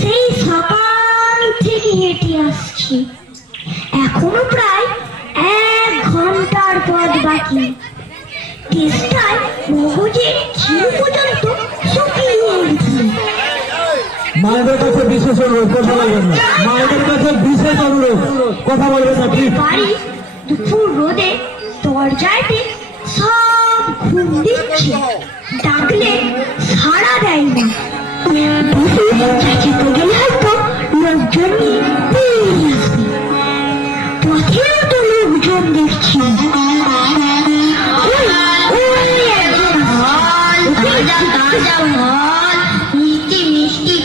সেই সকাল থেকে হেঁটে আসছি, এখনো প্রায় 1 ঘন্টার পথ বাকি। তেষ্টায় মগজে ঘিউ পর্যন্ত শুকিয়ে উঠছে। মায়েদের কাছে বিশেষ অনুরোধ, কথা বলবেন না। মায়েদের কাছে বিশেষ অনুরোধ, কথা বলবেন না। বাড়ি দুপুর রোদে দরজাতে সব ঘুম দিচ্ছে, ডাকলে সাড়া দেয় না। হয়তো লোকজন পথেও তো লোকজন দেখছি। মিষ্টি মিষ্টি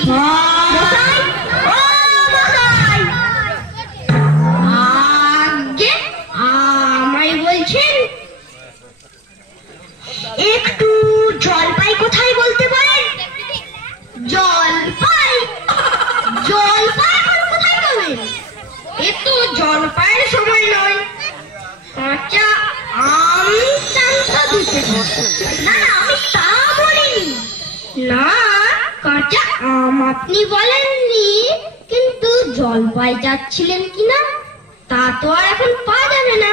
আমায় বলছেন একটু জলপাই কোথায় বলতে পারেন? জলপাই জলপাই কোথায় পাবেন? এ তো জলপাইয়ের সময় নয়, কাঁচা আম টানতে দিতে। না না, আমি তা বলিনি। না, কাঁচা আম আপনি বলেননি, কিন্তু জলপাই যাচ্ছিলেন কিনা তা তো আর এখন পাওয়া যাবে না।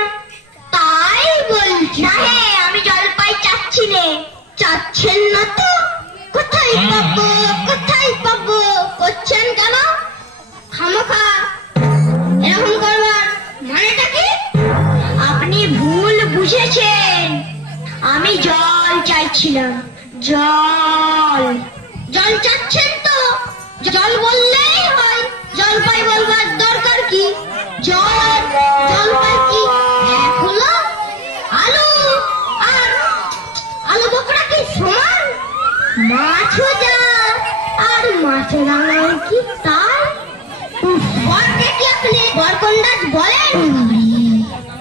তাই বলছি। না হ্যাঁ, আমি জলপাই চাচ্ছি না। চাচ্ছেন না তো? কোথায় পাবো কোথায় পাবো করছেন কেন? খামোখা এরকম করবার মানেটা কি? আপনি ভুল বুঝেছেন। আমি জল চাইছিলাম। জল জল চাচ্ছেন তো? জল বললেই হয়, জলপাই বলবার দরকার কি? জল জলপাই কি এক হলো? আলু আর আলু বোকরা কি সমান? মাছও যা আর মাছের আঙাল কি তাই? বরকে কি আপনি বরকন্দাজ বলেন?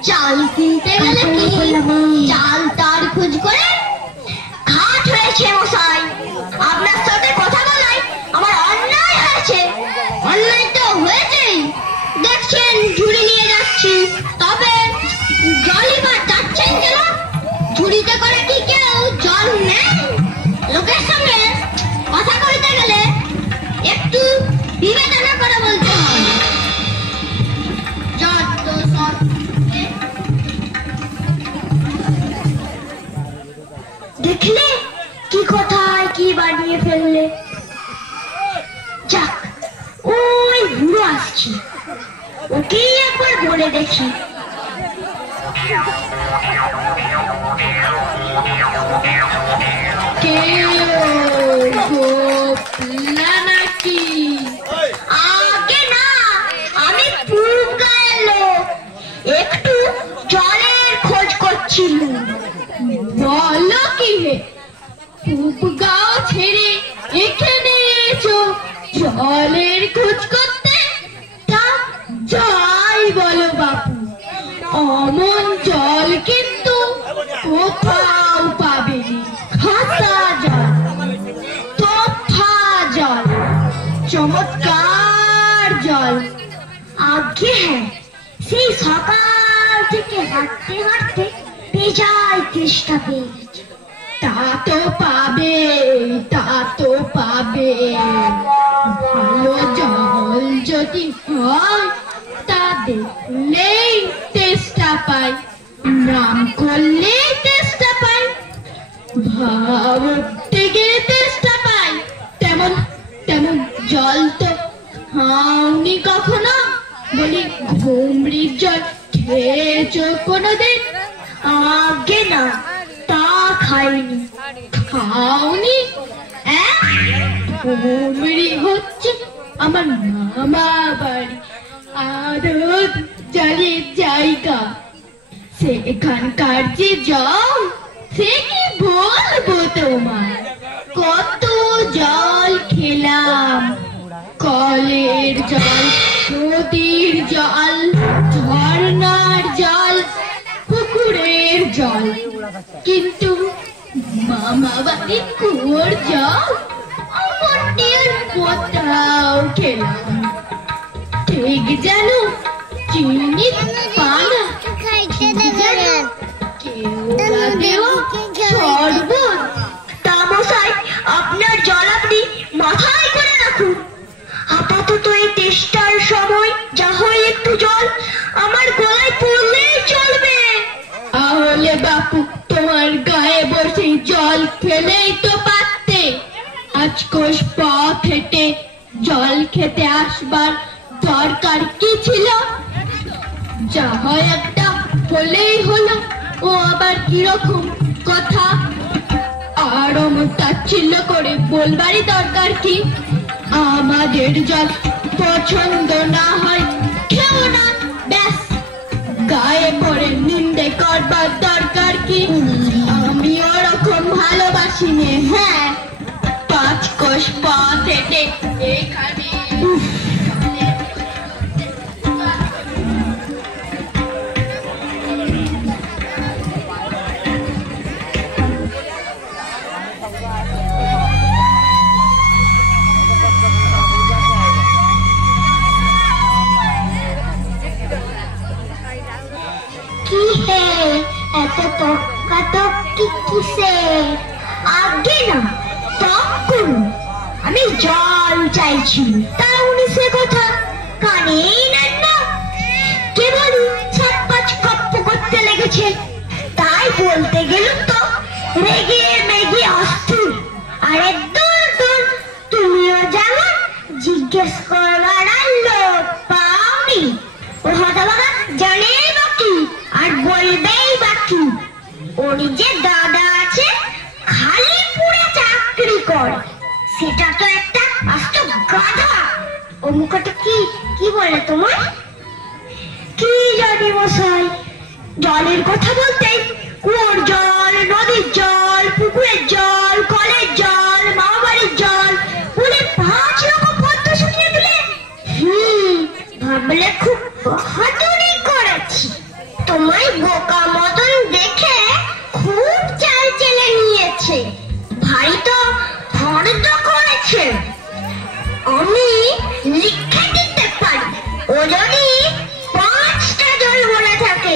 চাল কিনতে গেলে কি চাল তার খোঁজ করে? ঘাট হয়েছে মশাই, আপনার সাথে কথা বলাই আমার অন্যায় হয়েছে। অন্যায় তো হয়েছেই, দেখছেন ঝুড়ি নিয়ে যাচ্ছি, তবে জলই বা যাচ্ছেন কেন? ঝুড়িতে করে কি কেউ জল নেই? লোকের সঙ্গে কথা বলতে গেলে একটু বিবেচনা করে বলতে হয়। দেখলে কি কথায় কি বানিয়ে ফেললে। যাক, ওই বুড়ো আসছে, ওকেই একবার বলে দেখি। নাকি আগে না, আমি পূব গায়ের লোক, একটু জলের খোঁজ করছিল। বলো কি হে, পূব গাঁও ছেড়ে এখানে এসো জলের খোঁজ করতে? তা যাই বলো বাপু, অমন জল কিন্তু কোথাও পাবেনি। খাসা জল, তোফা জল, চমৎকার জল। আগে হ্যাঁ, সেই সকাল থেকে হাঁটতে হাঁটতে বেজায় চেষ্টা পেয়ে গেছে। তা তো পাবে, তা তো পাবে। ভালো জল যদি হয় তা দেখলেই তেষ্টা পাই, নাম করলেই তেষ্টা পাই, ভাবতে গেলে তেষ্টা পাই। তেমন তেমন জল তো খাওনি কখনো? বলি ঘুমরির জল খেয়েছো কোনোদিন? আগে না, তা খাইনি। খাওনি? ঘুমরি হচ্ছে আমার মামা বাড়ি, আদর জলের জায়গা। সেখানকার যে জল, সে কি বলবো তোমার। কত জল খেলাম, কলের জল, নদীর জল, ঝর্ণার জল, পুকুরের জল, কিন্তু মামা বাড়ির কুয়োর জল মোটের কোথাও খেলাম। ঠিক যেন চিনি পানা, কেউ শরবত। তামসাই আপনার জল আপনি মাথা জল আমার গলায় পড়লেই চলবে। তাহলে বাপু তোমার গায়ে বসে জল খেলেই তো পারতে। আজ কোষ পথ হেঁটে জল খেতে আসবার দরকার কি ছিল? যা হয় একটা হলেই হলো। ও আবার কিরকম কথা? আর অমন তাচ্ছিল্য করে বলবারই দরকার কি? আমাদের জল পছন্দ না হয় খেও না, ব্যাস। গায়ে পড়ে নিন্দে করবার দরকার কি? আমি ওরকম ভালোবাসি নে। হ্যাঁ, 5 কোষ পথ হেঁটে এখানে কি হে এত তক্কাতক্কি কিসে? আগে না তখন আমি জল চাইছি, তা উনি সে কথা কানেই নেন না। কেবলই 4-5 কপ্প করতে লেগেছে, তাই বলতে গেলুম তো রেগে মেগে অস্থির। আরে দূর দূর, তুমিও যেমন জিজ্ঞেস করবার আর লোক পাওনি। ও হতভাগা জানেই বাকি আর বলবেই বাকি। ওর যে দাদা আছে খালি পুরে চাকরি করে, সেটা তো একটা আস্ত গাধা। ও মুখটা কি বলে তোমার? কি জানি মশাই, জলের কথা বলতেই কুয়োর জল, নদীর জল, পুকুরের জল, কলের জল, মামাবাড়ির জল বলে 5 রকম পদ্ম শুনিয়ে দিলে। ভাবলে খুব বাহাদুরি করেছি। তোমায় বোকা মতন দেখে খুব চাল চেলে নিয়েছে, ভারী তো ফর্দ করেছে। আমি লিখে দিতে পারি, ও যদি 5টা জল বলে থাকে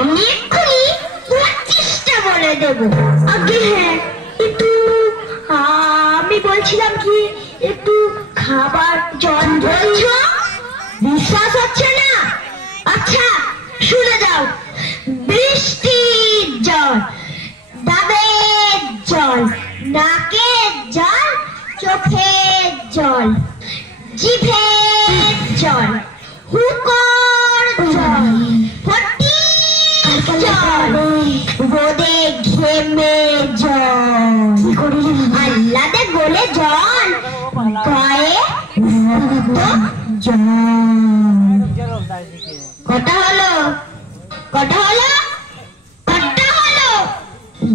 আমি এক্ষুনি 25টা বলে দেব। আগে হ্যাঁ, একটু আমি বলছিলাম কি একটু খাবার জল বলছো? বিশ্বাস হচ্ছে না? আচ্ছা শুনে যাও। বৃষ্টির জল, ডাবের জল, নাকের জল, চোখের জল, জিভের জল, হুকোর জল, ফটির জল, রোদে ঘেমে জল, আহ্লাদে গোলে জল, গায়ে জল। কটা হলো?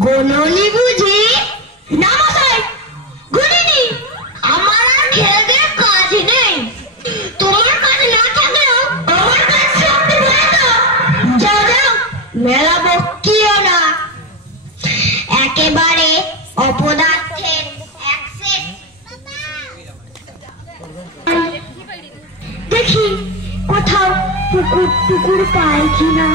গোলনি বুঝি? না মশাই, গুনিনি। আমার আর খেয়ে দিয়ে কাজ নেই। তোমার কাজ না থাকলেও আমার কাজ সত্যি বলে তো। যাও মেলা বকিও না। একেবারে অপদার্থের অ্যাক্সেস। দেখি কোথাও পুকুর পাই কিনা।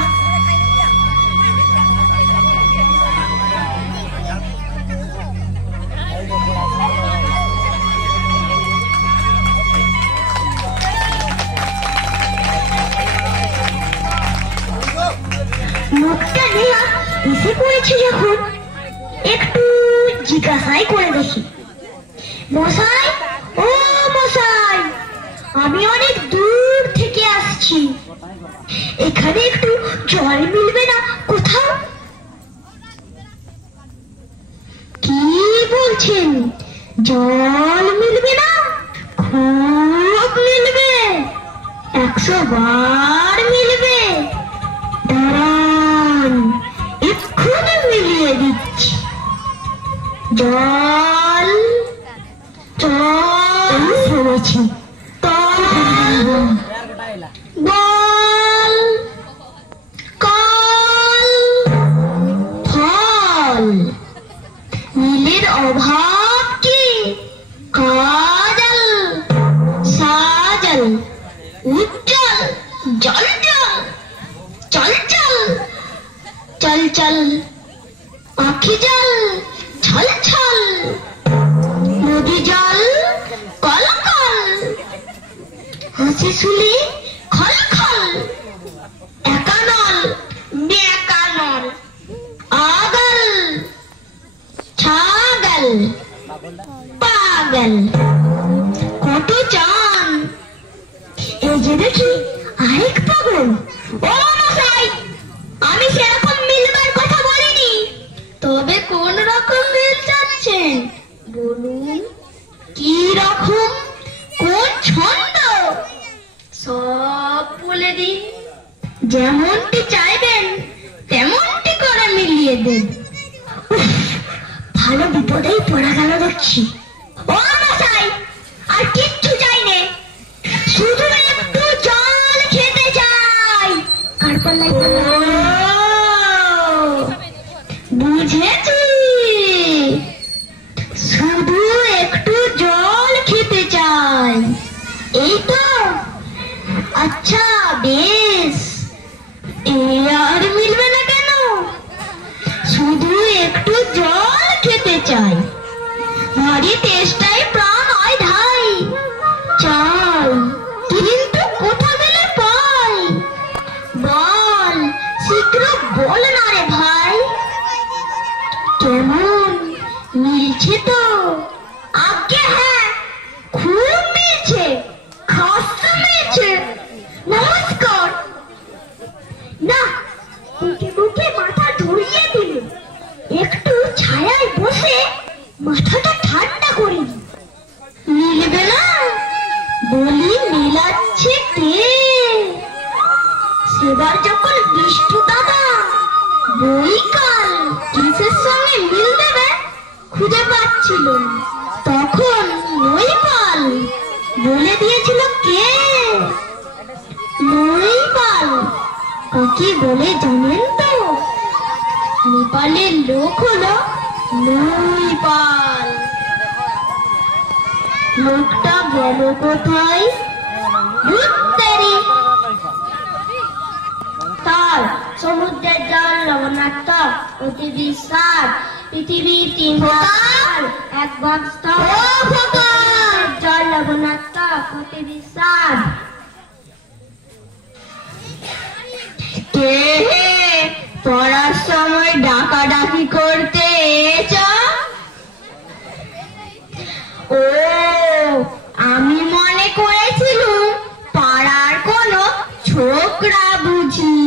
মুখটা নেয়া এসে পড়েছে যখন একটু জিজ্ঞাসাই করে দেখি। মশাই, ও মশাই, আমি অনেক দূর থেকে আসছি, এখানে একটু জল মিলবে না কোথাও? কি বলছেন? জল মিলবে না? খুব মিলবে, 100 বার মিলবে। দাঁড়ান, এক্ষুনি মিলিয়ে দিচ্ছি। জল শুনেছি, বল, কল, ফল, নীলের অভাব কি? কাজল, সাজল, উজ্জ্বল, জল জল, চল চল, চল চল, আখি জল, ছল ছল, নদী জল, কল কল, হাসি শুলি খল খল। পাগল, কত চান। এই যে দেখি আরেক পাগল। ও মশাই, আমি সেরকম মিলবার কথা বলিনি, তবে কোন রকম মিল চাচ্ছেন বলুন। কি রকম, কোন ছন্দ, সব বলে দিন। যেমনটি চাইবেন তেমনটি করে মিলিয়ে দেন। ভালো বিপদেই পড়া গেল দেখছি। ও মশাই, আর কিচ্ছু চাই নে, শুধু একটু জল খেতে চাই। বুঝেছি, শুধু একটু জল খেতে চাই, এই তো। আচ্ছা বেশ, আর মিলবে না কেন? শুধু একটু জল খেতে চাই, ভারী তেষ্টায় প্রাণ হয় ধাই। চাই, কিন্তু কোথা গেলে পাই? বল, শীঘ্র বল না রে ভাই। কেমন, মিলছে তো? আজ্ঞে হ্যাঁ, খুব মিলছে, খাসা মিলছে। নমস্কার। না, বুকে বুকে মাথা ধরিয়ে দিল, একটু ছায়ায় বসে মাথাটা ঠান্ডা করি। মিলবে না? বলি মিলাচ্ছে কে? সেবার যখন বিষ্ণু দাদা বইকাল কিসের সঙ্গে মিল দেবে খুঁজে পাচ্ছিল না, তখন নইপাল বলে দিয়েছিল। কে নইপাল কাকে বলে জানেন তো? নেপালের লোক হলো নইপাল। লোকটা গেল কোথায়? উত্তরে। তার সমুদ্রের জল লবণাক্ত, অতি বিস্বাদ, পৃথিবীর 3 ভাগ 1 ভাগ স্থল। জল লবণাক্ত, অতি বিস্বাদ। কে পড়ার সময় ডাকাডাকি করতে এসেছ? ও, আমি মনে করেছিলুম পাড়ার কোনো ছোকরা বুঝি।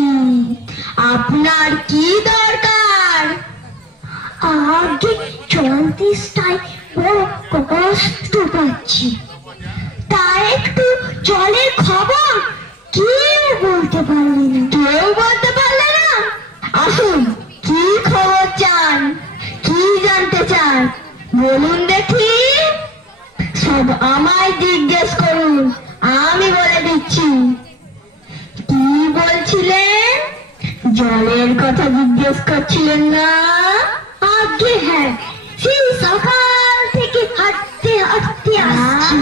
আপনার কি দরকার? আগে চলতিস্তায় বড় কষ্ট পাচ্ছি, তা একটু জলের খবর কেউ বলতে পারবে না। কেউ বলতে পারলে না? আসুন, কি খবর চান, কি জানতে চান বলুন দেখি। সব আমায় জিজ্ঞেস করুন, আমি বলে দিচ্ছি। কি বলছিলেন? জলের কথা জিজ্ঞেস করছিলেন না? আগে হ্যাঁ, সেই সকাল থেকে হাঁটতে হাঁটতে আসছি।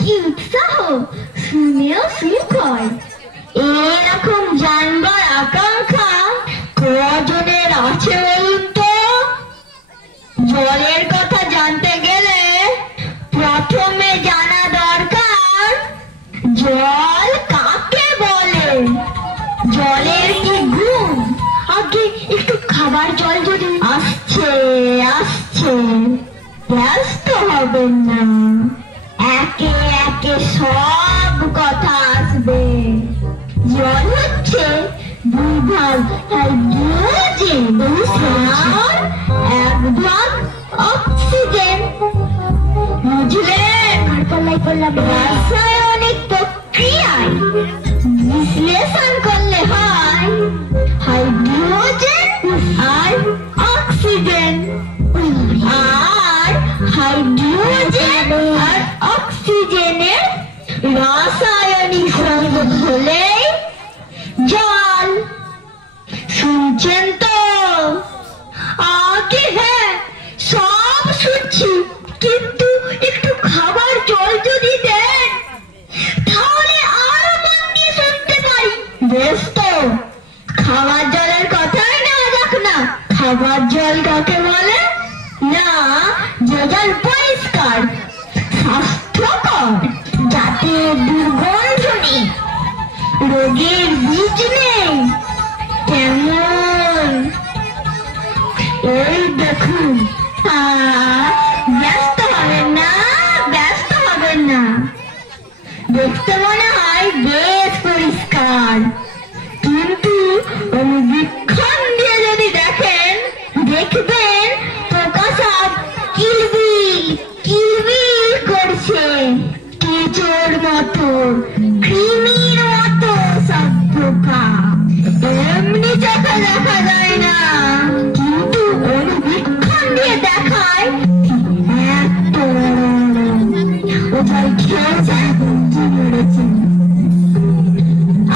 কি উৎসাহ, শুনেও সুখ হয়। এরকম জানবার আকাঙ্ক্ষা কজনের আছে বলুন তো? জলের কথা জানতে গেলে প্রথমে জানা দরকার জল কাকে বলে, জলের কি গুণ। আগে একটু খাবার জল যদি। আসছে আসছে, ব্যস্ত হবেন না, একে একে সব কথা আসবে। জল হচ্ছে 2 ভাগ হাইড্রোজেন আর 1 ভাগ অক্সিজেন। বুঝলেন? রাসায়নিক প্রক্রিয়ায় বিশ্লেষণ করলে হয় হাইড্রোজেন আর অক্সিজেন। আর হাইড্রোজেন আর অক্সিজেনের রাসায়নিক সংযোগ হলেই জল। শুনছেন তো? আগে হ্যাঁ, সব শুনছি, কিন্তু একটু খাবার জল যদি দেন তাহলে আরো মন দিয়ে শুনতে পারি। বেশ তো, খাবার জলের কথাই নেওয়া যাক না। খাবার জল কাকে বলে? না, যে জল পরিষ্কার, স্বাস্থ্যকর, যাতে দুর্গন্ধ নেই, রোগের বীজ নেই। কেমন? এই দেখুন। আছে কেঁচোর মতো, কৃমির মতো সব পোকা। এমনি চোখে দেখা যায় না, কিন্তু অনুবীক্ষণ দিয়ে দেখায় এত ও জল খেয়েছে মরেছে।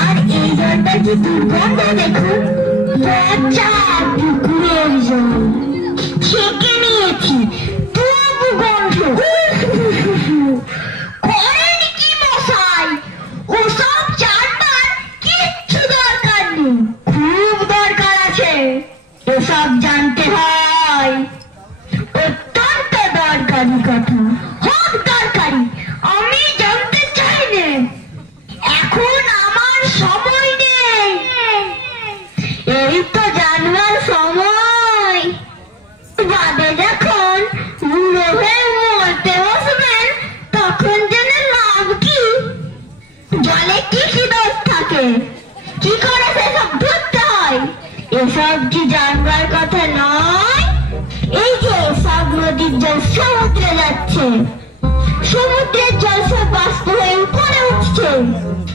আর এই জলটা কি দুর্গন্ধ দেখুন, পচা পুকুরের জল। ছেঁকে নিয়েছি তবু গন্ধ। করেন কি মশাই, ওসব জানবার কিচ্ছু দরকার নেই, খুব দরকার আছে। এসব জানতে হয়, অত্যন্ত দরকারি কথা। হোক দরকারি, আমি জানতে চাই না, এখন আমার সময় নেই। এই তো জানবার সময়, বাদে যখন বুড়ো হয়ে মরতে বসবেন তখন যেন লাভ কি? জলে কি কি দোষ থাকে, কি করে সেসব ধরতে হয়, এসব কি জানবার কথা নয়? এই যে সব নদীর জল সমুদ্রে যাচ্ছে, সমুদ্রের জল সব বাষ্প হয়ে উপরে উঠছে,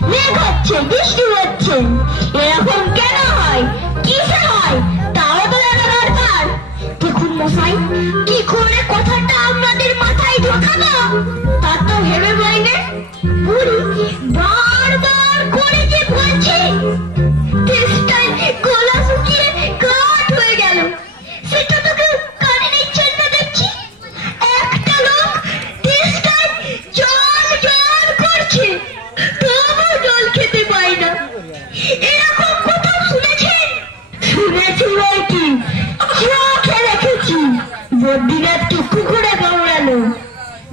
মেঘ হচ্ছে, বৃষ্টি হচ্ছে। এরকম কেন হয়, কিসে হয়, তাও তো জানা দরকার। দেখুন মশাই, কি করে কথাটা আপনাদের মাথায় ঢোকাবো তা তো ভেবে পাইনি। বুড়ি বারবার করে যে বলছে, তেষ্টায় গলা শুকিয়ে কাঠ হয়ে গেল, সেটা তো কেউ কানে নিচ্ছেন না দেখছি। একটা লোক তেষ্টায় জল জল করছে, তবু জল খেতে পায় না। এরকম কোথাও শুনেছেন? শুনেছি বই কি, চোখে দেখেছি। বদ্রীনাথকে কুকুরে কামড়ালো।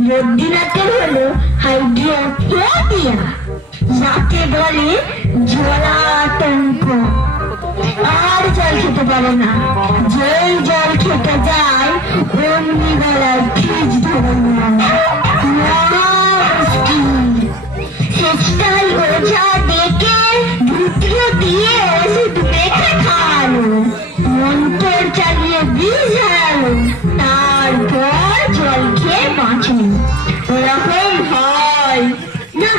বদ্রীনাথের হলো হাইড্রোফোবিয়া, যাকে বলে জলাতঙ্ক। আর জল খেতে পারে না, যেই জল খেতে যায় অমনি গলায় ফিজ ধরে সেটাই ওঝা ডেকে ধুত্র দিয়ে ওষুধ মেখে খাওয়ালো, মন্ত্র চালিয়ে বিষ হারালো, তারপর জল খেয়ে বাঁচলো। ওরকম হয় না,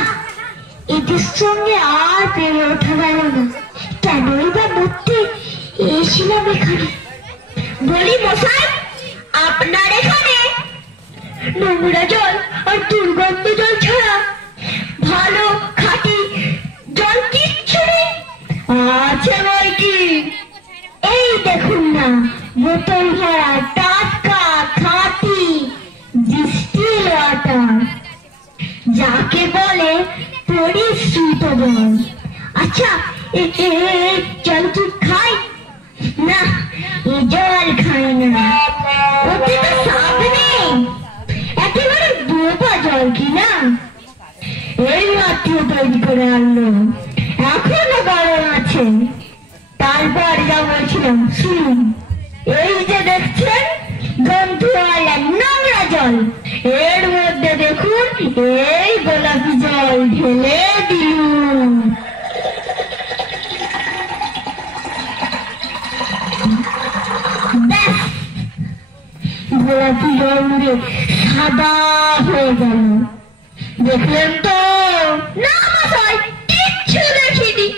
এদের সঙ্গে আর পেরে ওঠা গেল না। কেনই বা মরতে এসেছিলাম এখানে? বলি মশাই, আপনার এখানে নোংরা জল আর দুর্গন্ধ জল ছাড়া ভালো খাঁটি জল কিচ্ছু নেই? আছে বই কি, এই দেখুন না, বোতল ভরা টাটকা খাঁটি ডিস্টিল ওয়াটার, যাকে বলে পরিশ্রুত জল। আচ্ছা, জল কি খাই? না, এ জল খাই না, ওতে তো সাপ নেই, একেবারে বোবা জল কি না। এই মাত্র তৈরি করে আনলো, এখনো গরম আছে। তারপর যা বলছিলাম শুনুন, এই যে দেখছেন গন্ধওয়ালা নোংরা জল, এর মধ্যে দেখুন এই গোলাপি জল ঢেলে দিলুম। ব্যাস, গোলাপি জল উড়ে সাদা হয়ে গেল। দেখলেন তো? না মশাই, কিচ্ছু দেখিনি,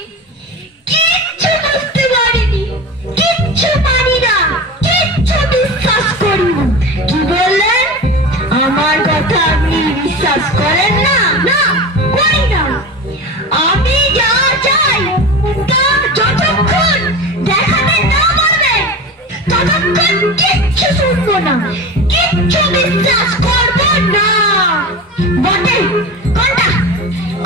কিচ্ছু বুঝতে পারিনি, কিচ্ছু মানি না, কিচ্ছু বিশ্বাস করি না। কি বললেন? আমার কথা আপনি বিশ্বাস করেন না? না, করি না। আমি যা চাই তা যতক্ষণ দেখাতে না পারবেন ততক্ষণ কিচ্ছু শুনবো না, কিচ্ছু বিশ্বাস করবো না। বটে, কোনটা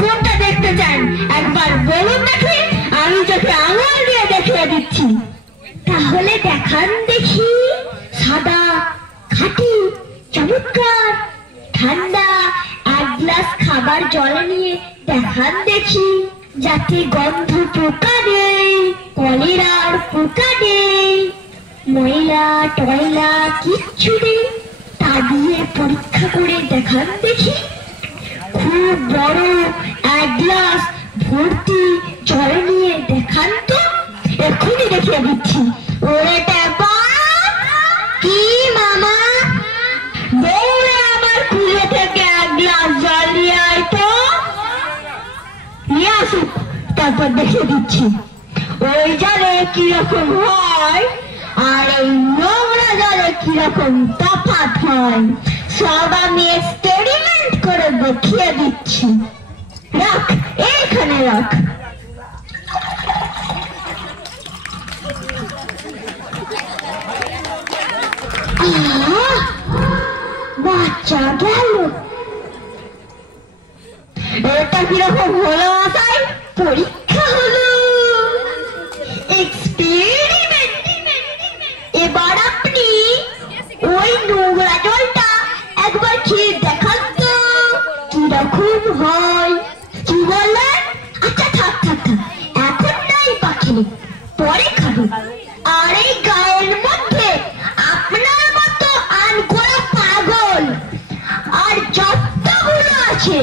কোনটা দেখতে চান একবার বলুন দেখি, আমি চোখে আঙুল দিয়ে দেখিয়ে দিচ্ছি। তাহলে দেখান দেখি, সাদা খাঁটি চমৎকার ঠান্ডা এক গ্লাস খাবার জল নিয়ে দেখান দেখি, যাতে গন্ধ পোকা নেই, কলেরার পোকা নেই, ময়লা টয়লা কিচ্ছু নেই, তা দিয়ে পরীক্ষা করে দেখান দেখি। খুব বড় এক গ্লাস ভর্তি জল নিয়ে দেখান তো, এক্ষুনি দেখিয়ে দিচ্ছি। ওরে টাকা কি মামা, দৌড়ে আমার কুলে থেকে এক গ্লাস তারপর দেখে দিচ্ছি ওই জলে কিরকম হয় আর এই নোংরা জলে কিরকম তফাৎ হয় সব আমি এক্সপেরিমেন্ট করে দেখিয়ে দিচ্ছি। রাখ, এইখানে রাখ। বাচ্চা গেল। এটা কিরকম হলো মশাই? পরীক্ষা হলো, এক্সপেরিমেন্ট। এবার আপনি ওই নোংরা জলটা একবার খেয়ে দেখান তো কিরকম হয়। কি বললেন? আচ্ছা থাক থাক থাক, এখন নাই পাখিনি, পরে খাবো। আর এই গায়ের মধ্যে আপনার মতো আনকোড়া পাগল আর যতগুলো আছে